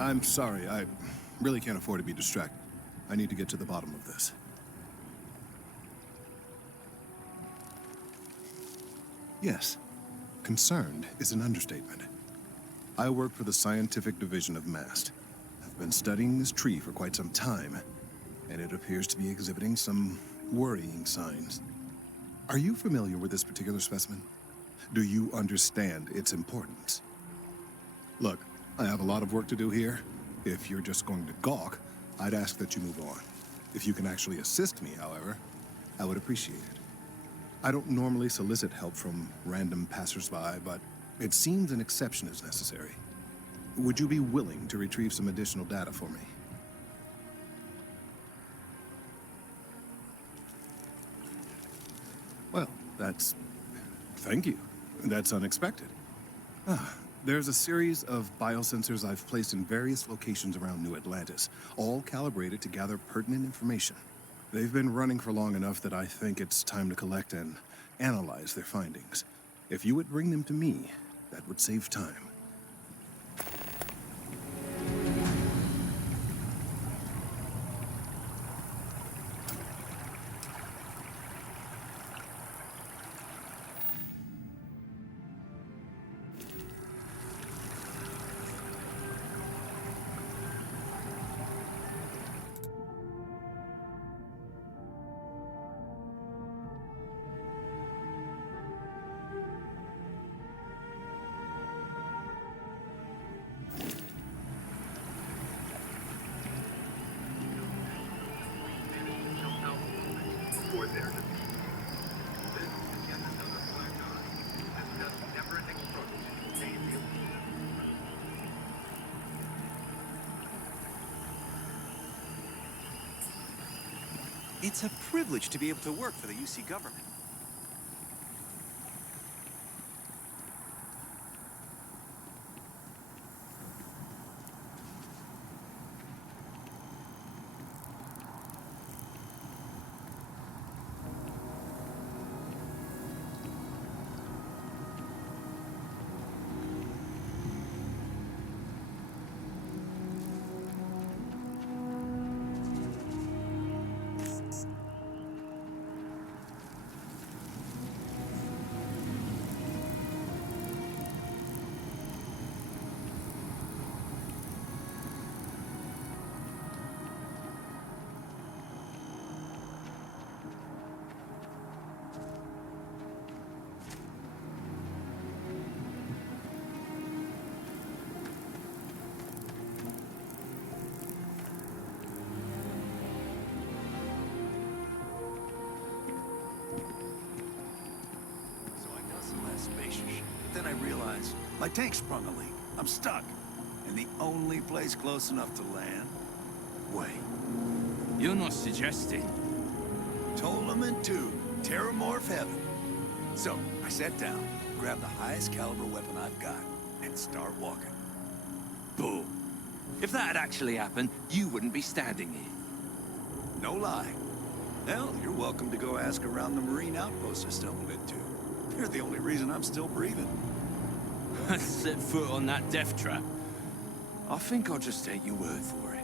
I'm sorry, I really can't afford to be distracted. I need to get to the bottom of this. Yes, concerned is an understatement. I work for the scientific division of MAST. I've been studying this tree for quite some time, and it appears to be exhibiting some worrying signs. Are you familiar with this particular specimen? Do you understand its importance? Look, I have a lot of work to do here. If you're just going to gawk, I'd ask that you move on. If you can actually assist me, however, I would appreciate it. I don't normally solicit help from random passersby, but it seems an exception is necessary. Would you be willing to retrieve some additional data for me? Well, thank you. That's unexpected. There's a series of biosensors I've placed in various locations around New Atlantis, all calibrated to gather pertinent information. They've been running for long enough that I think it's time to collect and analyze their findings. If you would bring them to me, that would save time. It's a privilege to be able to work for the UC government. Then I realized my tank sprung a leak. I'm stuck. And the only place close enough to land? Wait. You're not suggesting. Ptolemy 2, Terramorph heaven. So, I sat down, grabbed the highest caliber weapon I've got, and start walking. Boom. If that had actually happened, you wouldn't be standing here. No lie. Hell, you're welcome to go ask around the Marine outpost I stumbled into. They're the only reason I'm still breathing. Set foot on that death trap. I think I'll just take your word for it.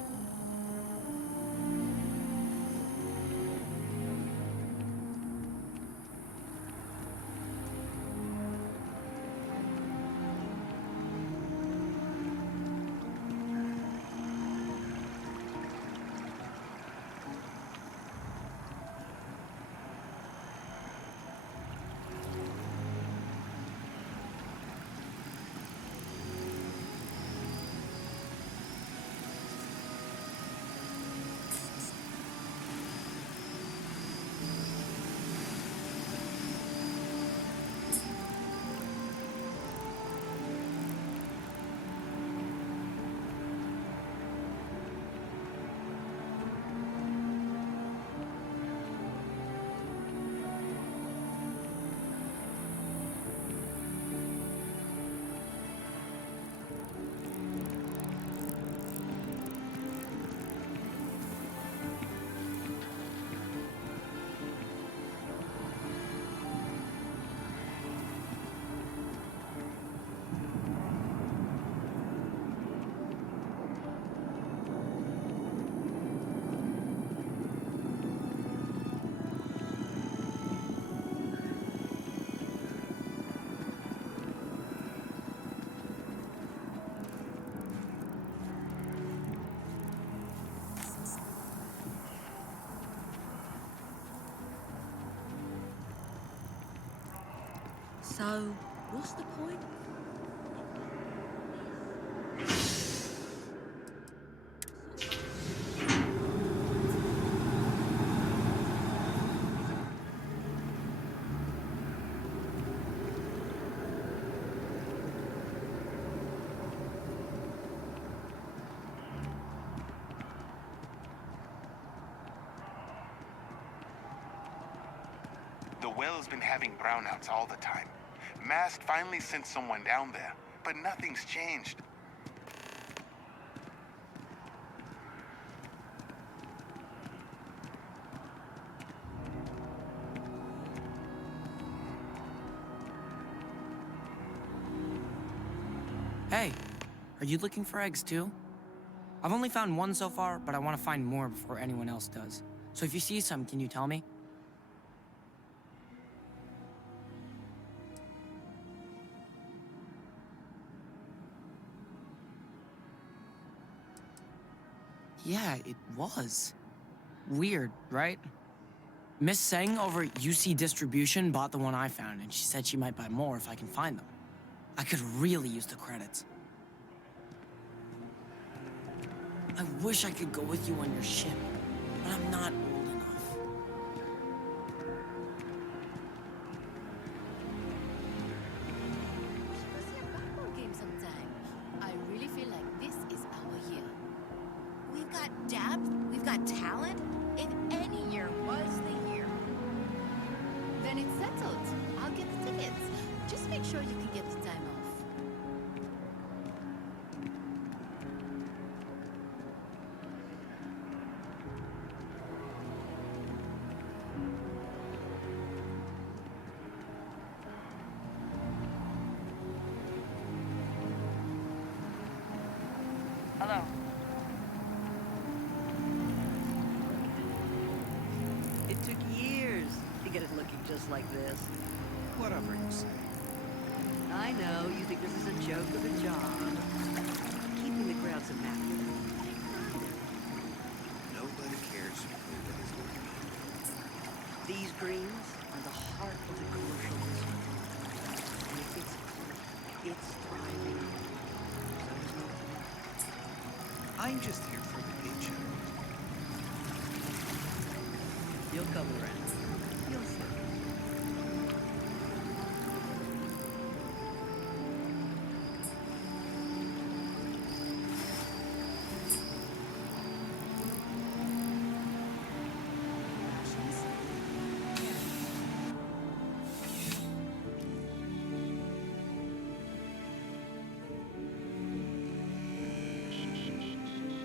So, what's the point? The well's been having brownouts all the time. Mast finally sent someone down there, but nothing's changed. Hey, are you looking for eggs too? I've only found one so far, but I want to find more before anyone else does. So if you see some, can you tell me? Yeah, it was. Weird, right? Miss Seng over at UC Distribution bought the one I found, and she said she might buy more if I can find them. I could really use the credits. I wish I could go with you on your ship, but I'm not old enough. Let's see a basketball game sometime. I really feel like this is our year. We've got depth, we've got talent. If any year was the year, then it's settled. I'll get the tickets. Just make sure you can get the time off. Hello. It took years to get it looking just like this. Whatever you say. I know you think this is a joke of a job. Keeping the grounds immaculate. Nobody cares who nobody's looking at. These greens are the heart of the commercial district. And if it's thriving. So is Milton. I'm just here for the paycheck. You'll come around. You'll see.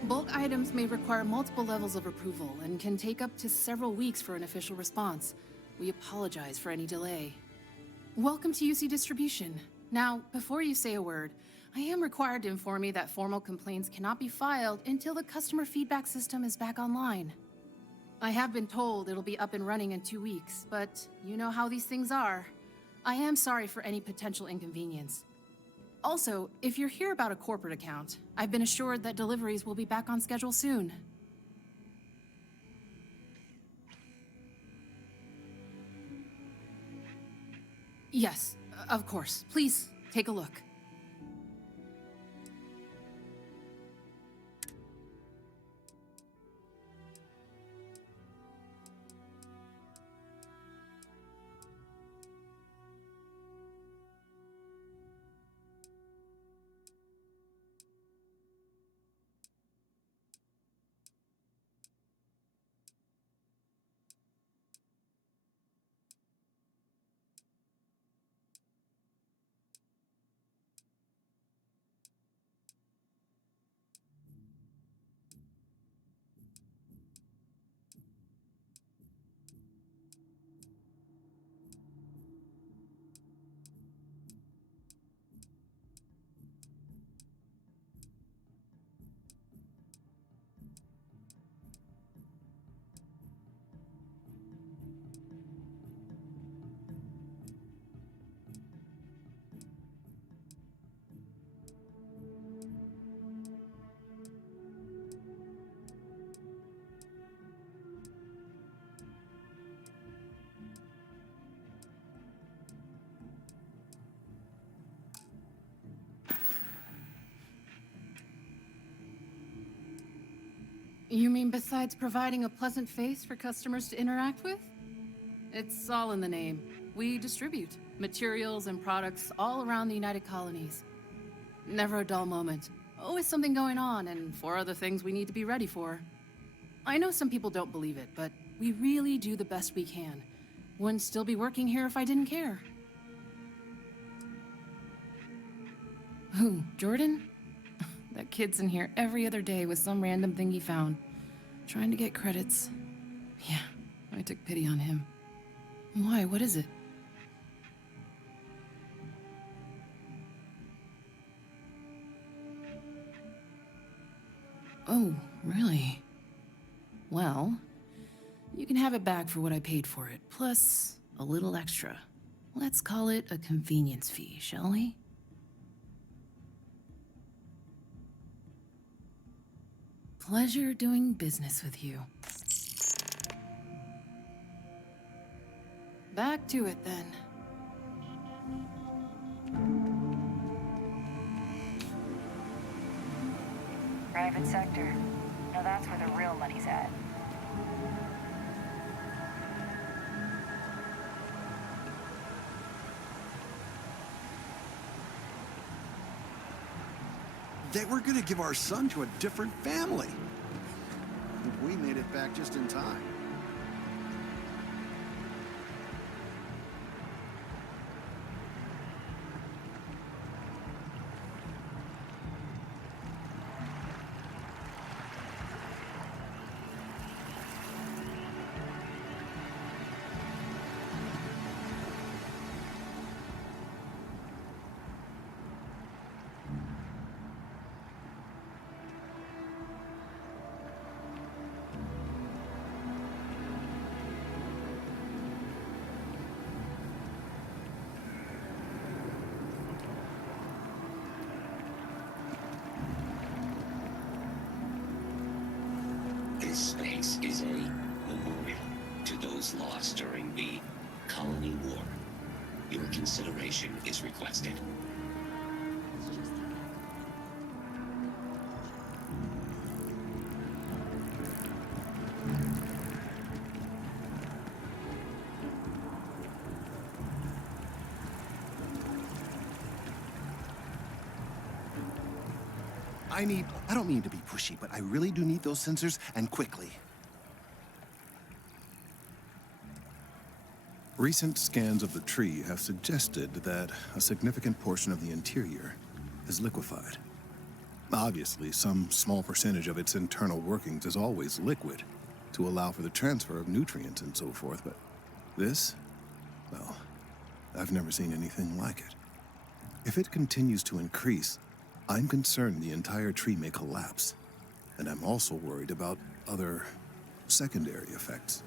Bulk items may require multiple levels of approval and can take up to several weeks for an official response. We apologize for any delay. Welcome to UC Distribution. Now, before you say a word, I am required to inform you that formal complaints cannot be filed until the customer feedback system is back online. I have been told it'll be up and running in 2 weeks, but you know how these things are. I am sorry for any potential inconvenience. Also, if you're here about a corporate account, I've been assured that deliveries will be back on schedule soon. Yes, of course. Please, take a look. You mean besides providing a pleasant face for customers to interact with? It's all in the name. We distribute materials and products all around the United Colonies. Never a dull moment. Always something going on, and 4 other things we need to be ready for. I know some people don't believe it, but we really do the best we can. Wouldn't still be working here if I didn't care. Who, Jordan? That kid's in here every other day with some random thing he found. Trying to get credits. Yeah, I took pity on him. Why, what is it? Oh, really? Well, you can have it back for what I paid for it, plus a little extra. Let's call it a convenience fee, shall we? Pleasure doing business with you. Back to it, then. Private sector. Now that's where the real money's at. They were gonna give our son to a different family. We made it back just in time. This space is a memorial to those lost during the Colony War. Your consideration is requested. I don't mean to be pushy, but I really do need those sensors, and quickly. Recent scans of the tree have suggested that a significant portion of the interior is liquefied. Obviously, some small percentage of its internal workings is always liquid to allow for the transfer of nutrients and so forth, but this, well, I've never seen anything like it. If it continues to increase, I'm concerned the entire tree may collapse, and I'm also worried about other secondary effects.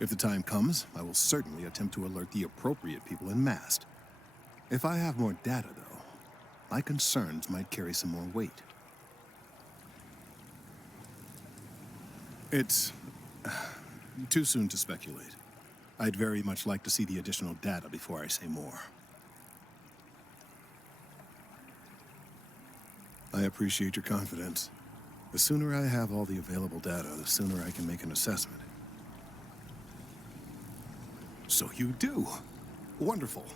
If the time comes, I will certainly attempt to alert the appropriate people in Mast. If I have more data, though, my concerns might carry some more weight. It's too soon to speculate. I'd very much like to see the additional data before I say more. I appreciate your confidence. The sooner I have all the available data, the sooner I can make an assessment. So you do. Wonderful.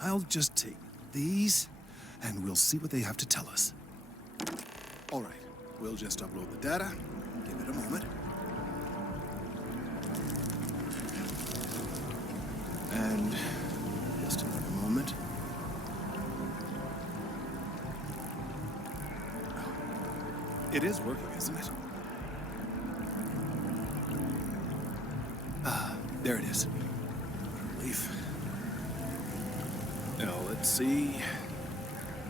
I'll just take these, and we'll see what they have to tell us. All right, we'll just upload the data. Give it a moment. And just another moment. It is working, isn't it? Ah, there it is. Relief. Now, let's see.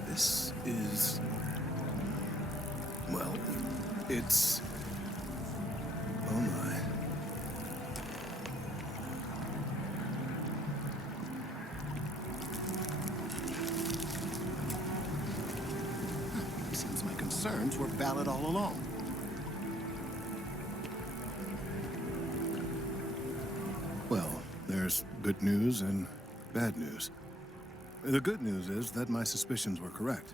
This is... well, it's... oh my. Seems my concerns were valid all along. Well, there's good news and bad news. The good news is that my suspicions were correct.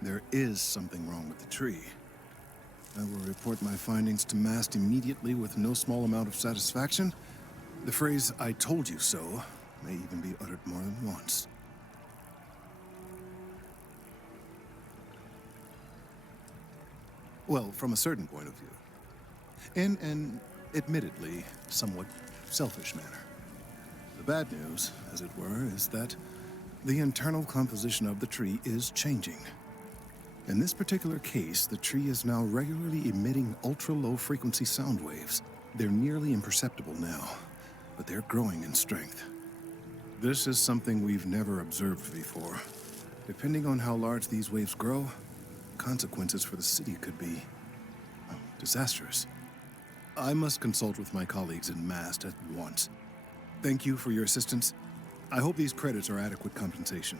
There is something wrong with the tree. I will report my findings to Mast immediately with no small amount of satisfaction. The phrase, "I told you so," may even be uttered more than once. Well, from a certain point of view. In an admittedly somewhat selfish manner. The bad news, as it were, is that the internal composition of the tree is changing. In this particular case, the tree is now regularly emitting ultra-low frequency sound waves. They're nearly imperceptible now, but they're growing in strength. This is something we've never observed before. Depending on how large these waves grow, consequences for the city could be disastrous. I must consult with my colleagues in Mast at once. Thank you for your assistance. I hope these credits are adequate compensation.